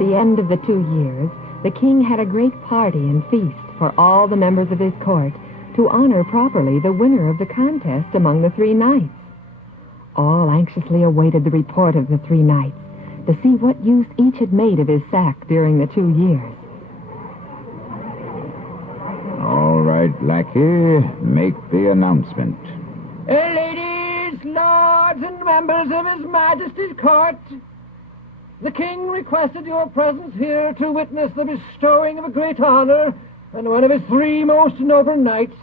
the end of the 2 years, the king had a great party and feast for all the members of his court to honor properly the winner of the contest among the 3 knights. All anxiously awaited the report of the 3 knights to see what use each had made of his sack during the 2 years. All right, lackey, make the announcement. Ladies, lords, and members of His Majesty's court, the king requested your presence here to witness the bestowing of a great honor on one of his 3 most noble knights,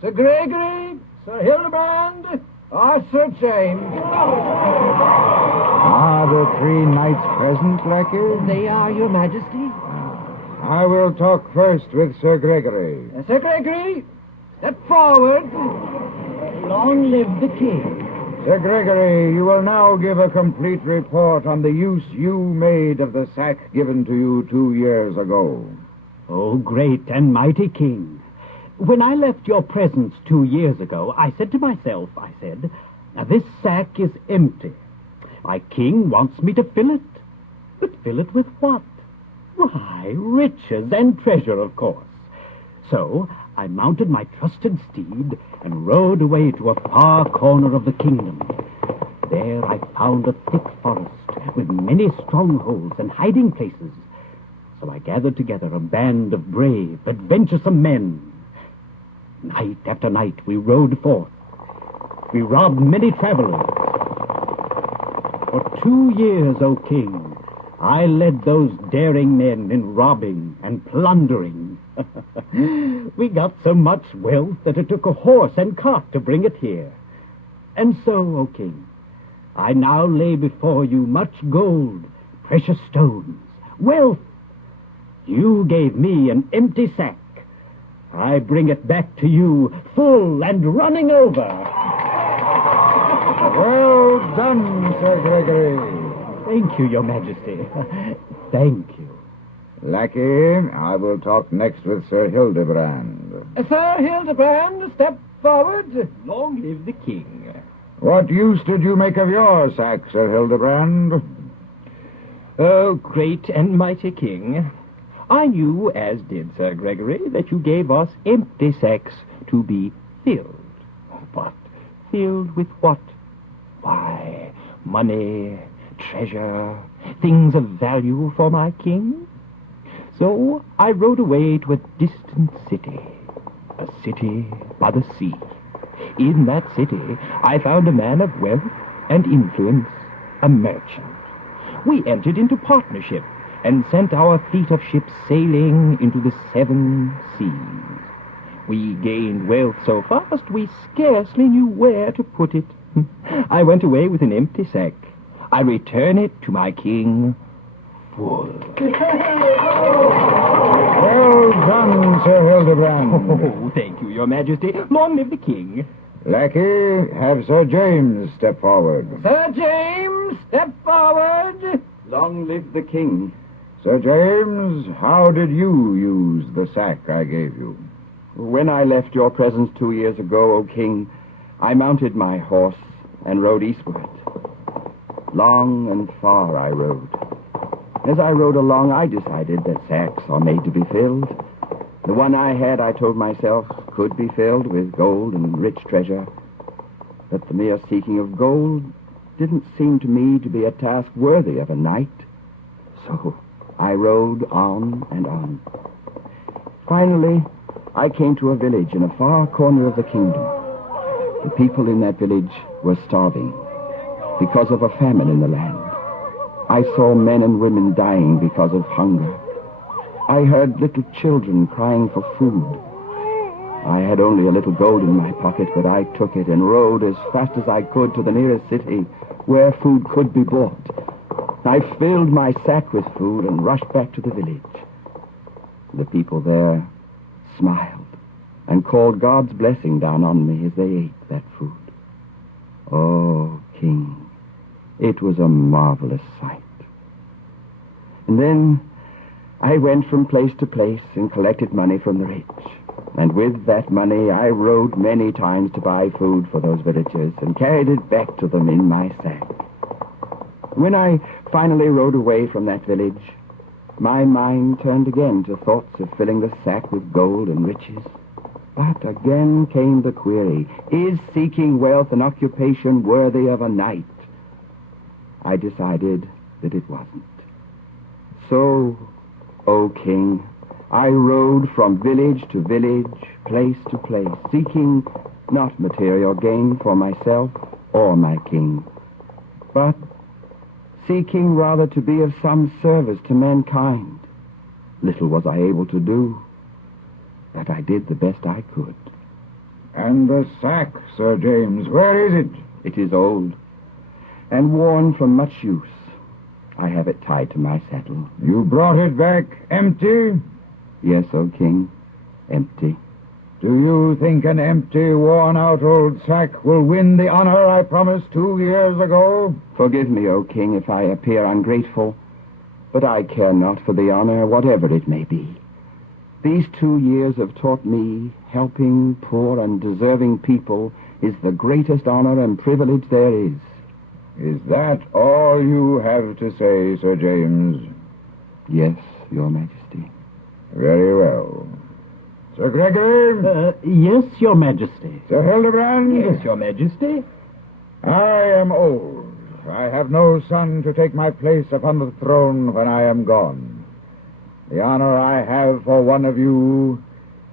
Sir Gregory, Sir Hildebrand, or Sir James. Are the 3 knights present, lackey? They are, your majesty. I will talk first with Sir Gregory. Sir Gregory, step forward. Long live the king. Sir Gregory, you will now give a complete report on the use you made of the sack given to you 2 years ago. Oh, great and mighty king, when I left your presence 2 years ago, I said to myself, now this sack is empty. My king wants me to fill it. But fill it with what? Why, riches and treasure, of course. So I mounted my trusted steed and rode away to a far corner of the kingdom. There I found a thick forest with many strongholds and hiding places. So I gathered together a band of brave, adventuresome men. Night after night we rode forth. We robbed many travelers. For 2 years, O king, I led those daring men in robbing and plundering. We got so much wealth that it took a horse and cart to bring it here. And so, O king, I now lay before you much gold, precious stones, wealth. You gave me an empty sack. I bring it back to you full and running over. Well done, Sir Gregory. Thank you, your majesty. Thank you. Lackey, I will talk next with Sir Hildebrand. Sir Hildebrand, step forward. Long live the king. What use did you make of your sack, Sir Hildebrand? Oh, great and mighty king, I knew, as did Sir Gregory, that you gave us empty sacks to be filled. But filled with what? Why, money, treasure, things of value for my king. So I rode away to a distant city, a city by the sea. In that city I found a man of wealth and influence, a merchant. We entered into partnership and sent our fleet of ships sailing into the 7 seas. We gained wealth so fast we scarcely knew where to put it. I went away with an empty sack. I return it to my king full. Well done, Sir Hildebrand. Oh, thank you, your majesty. Long live the king. Lackey, have Sir James step forward. Sir James, step forward. Long live the king. Sir James, how did you use the sack I gave you? When I left your presence 2 years ago, O king, I mounted my horse and rode eastward. Long and far I rode. As I rode along, I decided that sacks are made to be filled. The one I had, I told myself, could be filled with gold and rich treasure. But the mere seeking of gold didn't seem to me to be a task worthy of a knight. So I rode on and on. Finally, I came to a village in a far corner of the kingdom. The people in that village were starving because of a famine in the land. I saw men and women dying because of hunger. I heard little children crying for food. I had only a little gold in my pocket, but I took it and rode as fast as I could to the nearest city where food could be bought. I filled my sack with food and rushed back to the village. The people there smiled and called God's blessing down on me as they ate that food. Oh, King, it was a marvelous sight. And then I went from place to place and collected money from the rich. And with that money, I rode many times to buy food for those villagers and carried it back to them in my sack. When I finally rode away from that village, My mind turned again to thoughts of filling the sack with gold and riches. But again came the query, is seeking wealth an occupation worthy of a knight? I decided that it wasn't. So, O king, I rode from village to village, place to place, seeking not material gain for myself or my king, but seeking rather to be of some service to mankind. Little was I able to do, but I did the best I could. And the sack, Sir James, where is it? It is old and worn from much use. I have it tied to my saddle. You brought it back empty? Yes, O king, empty. Do you think an empty, worn-out old sack will win the honor I promised 2 years ago? Forgive me, O king, if I appear ungrateful, but I care not for the honor, whatever it may be. These 2 years have taught me helping poor and deserving people is the greatest honor and privilege there is. Is that all you have to say, Sir James? Yes, your majesty. Very well. Sir Gregory? Yes, your majesty. Sir Hildebrand? Yes, your majesty. I am old. I have no son to take my place upon the throne when I am gone. The honor I have for one of you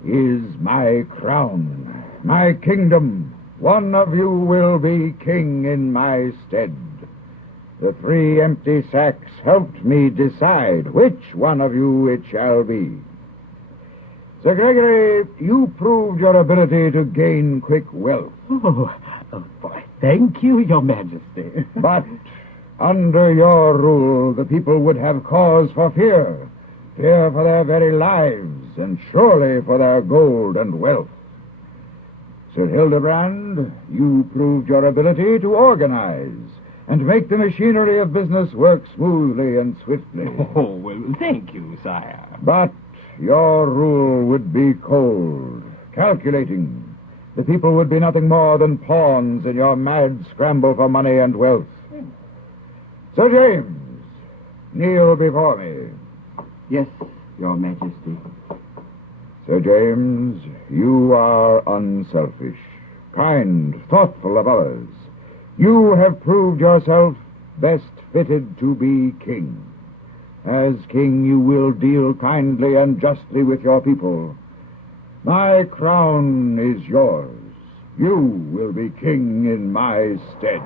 is my crown, my kingdom. One of you will be king in my stead. The 3 empty sacks helped me decide which one of you it shall be. Sir Gregory, you proved your ability to gain quick wealth. Oh, boy, thank you, your majesty. But under your rule, the people would have cause for fear. Fear for their very lives, and surely for their gold and wealth. Sir Hildebrand, you proved your ability to organize and make the machinery of business work smoothly and swiftly. Oh, well, thank you, sire. But your rule would be cold, calculating. The people would be nothing more than pawns in your mad scramble for money and wealth. Sir James, kneel before me. Yes, your majesty. Sir James, you are unselfish, kind, thoughtful of others. You have proved yourself best fitted to be king. As king, you will deal kindly and justly with your people. My crown is yours. You will be king in my stead.